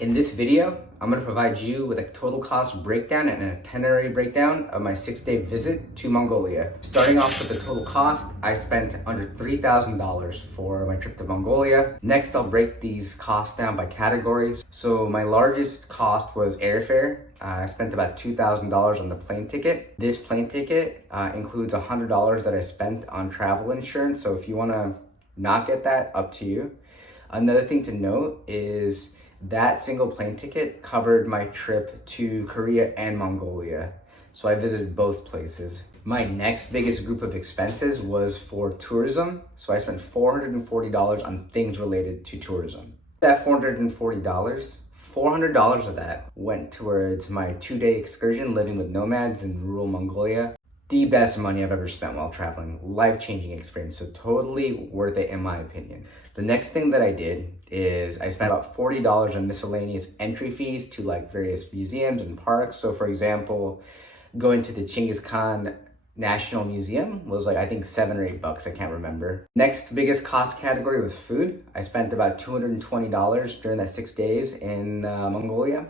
In this video, I'm going to provide you with a total cost breakdown and an itinerary breakdown of my 6-day visit to Mongolia. Starting off with the total cost, I spent under $3,000 for my trip to Mongolia. Next, I'll break these costs down by categories. So my largest cost was airfare. I spent about $2,000 on the plane ticket. This plane ticket includes $100 that I spent on travel insurance. So if you want to not get that, up to you. Another thing to note is that single plane ticket covered my trip to Korea and Mongolia. So I visited both places. My next biggest group of expenses was for tourism. So I spent $440 on things related to tourism. That $440, $400 of that went towards my 2-day excursion living with nomads in rural Mongolia. The best money I've ever spent while traveling. Life-changing experience, so totally worth it in my opinion. The next thing that I did is I spent about $40 on miscellaneous entry fees to like various museums and parks. So for example, going to the Genghis Khan National Museum was like, I think $7 or $8, I can't remember. Next biggest cost category was food. I spent about $220 during that 6 days in Mongolia.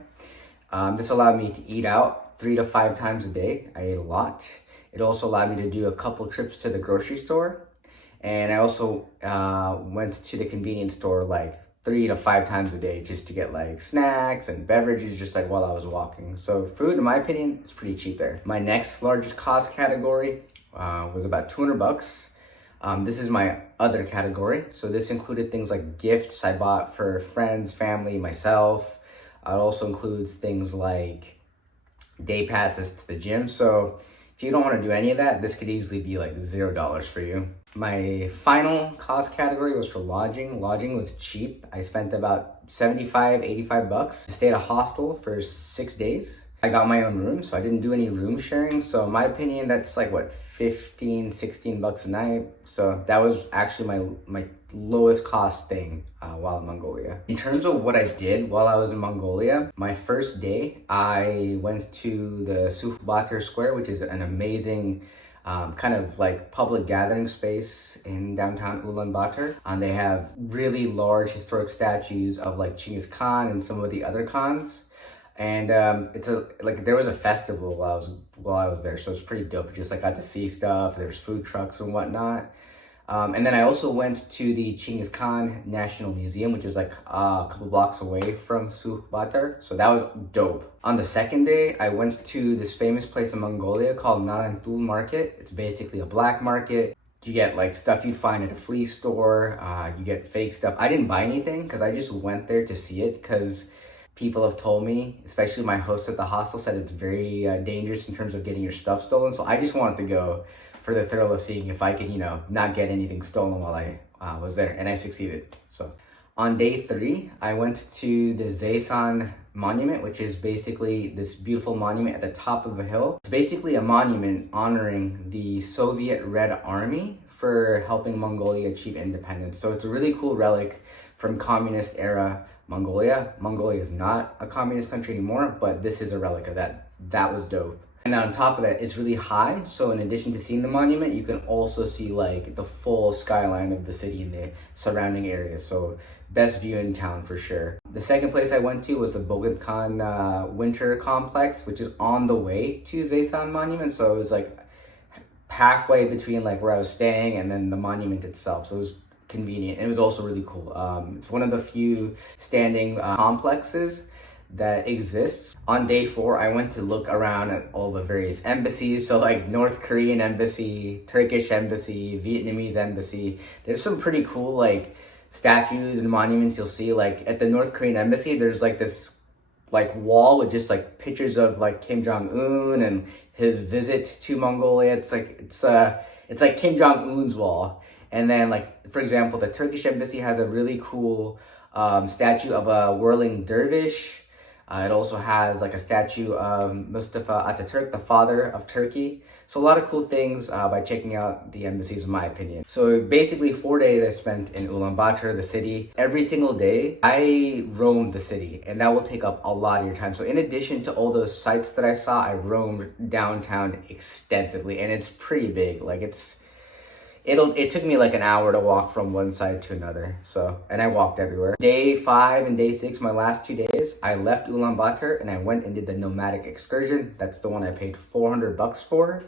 This allowed me to eat out 3 to 5 times a day. I ate a lot. It also allowed me to do a couple trips to the grocery store. And I also went to the convenience store like 3 to 5 times a day just to get like snacks and beverages just like while I was walking. So food, in my opinion, is pretty cheap there. My next largest cost category was about $200. This is my other category. So this included things like gifts I bought for friends, family, myself. It also includes things like day passes to the gym. So if you don't want to do any of that, this could easily be like $0 for you. My final cost category was for lodging. Lodging was cheap. I spent about $75, $85 to stay at a hostel for 6 days. I got my own room, so I didn't do any room sharing. So in my opinion, that's like what, $15, $16 a night. So that was actually my lowest cost thing while in Mongolia. In terms of what I did while I was in Mongolia, my first day, I went to the Ulaanbaatar Square, which is an amazing kind of like public gathering space in downtown Ulaanbaatar. They have really large historic statues of like Genghis Khan and some of the other Khans. And there was a festival while I was there, so it's pretty dope. Just like got to see stuff. There's food trucks and whatnot. And then I also went to the Genghis Khan National Museum, which is like a couple blocks away from Ulaanbaatar. So that was dope. On the second day, I went to this famous place in Mongolia called Nomadic Market. It's basically a black market. You get like stuff you'd find at a flea store. You get fake stuff. I didn't buy anything because I just went there to see it because people have told me, especially my host at the hostel said it's very dangerous in terms of getting your stuff stolen. So I just wanted to go for the thrill of seeing if I could, not get anything stolen while I was there. And I succeeded. So on day 3, I went to the Zaysan Monument, which is basically this beautiful monument at the top of a hill. It's basically a monument honoring the Soviet Red Army for helping Mongolia achieve independence. So it's a really cool relic from communist era Mongolia. Mongolia is not a communist country anymore, but this is a relic of that. That was dope. And then on top of that, it's really high. So in addition to seeing the monument, you can also see like the full skyline of the city and the surrounding areas. So best view in town for sure. The second place I went to was the Bogd Khan Winter Complex, which is on the way to Zaysan Monument. So it was like halfway between like where I was staying and then the monument itself. So it was convenient. It was also really cool. It's one of the few standing complexes that exists. On day 4, I went to look around at all the various embassies. So like North Korean embassy, Turkish embassy, Vietnamese embassy. There's some pretty cool like statues and monuments you'll see. Like at the North Korean embassy, there's like this like wall with just like pictures of like Kim Jong-un and his visit to Mongolia. It's like Kim Jong-un's wall. And then like, for example, the Turkish embassy has a really cool statue of a whirling dervish. It also has like a statue of Mustafa Ataturk, the father of Turkey. So a lot of cool things by checking out the embassies, in my opinion. So basically 4 days I spent in Ulaanbaatar, the city. Every single day I roamed the city, and that will take up a lot of your time. So in addition to all those sites that I saw, I roamed downtown extensively, and it's pretty big. Like it's It took me like an hour to walk from one side to another. So, and I walked everywhere. Day 5 and day 6, my last 2 days, I left Ulaanbaatar and I went and did the Nomadic excursion. That's the one I paid $400 for.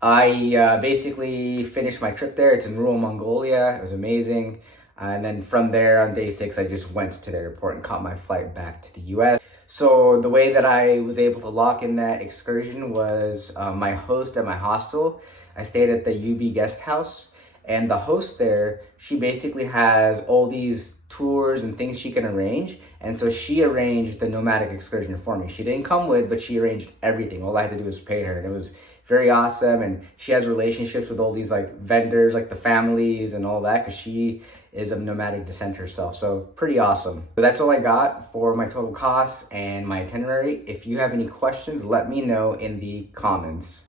I basically finished my trip there. It's in rural Mongolia. It was amazing. And then from there on day 6, I just went to the airport and caught my flight back to the US. So the way that I was able to lock in that excursion was my host at my hostel. I stayed at the UB guest house, and the host there, she basically has all these tours and things she can arrange. And so she arranged the Nomadic excursion for me. She didn't come with, but she arranged everything. All I had to do was pay her, and it was very awesome. And she has relationships with all these like vendors, like the families and all that, because she is of nomadic descent herself. So pretty awesome. So that's all I got for my total costs and my itinerary. If you have any questions, let me know in the comments.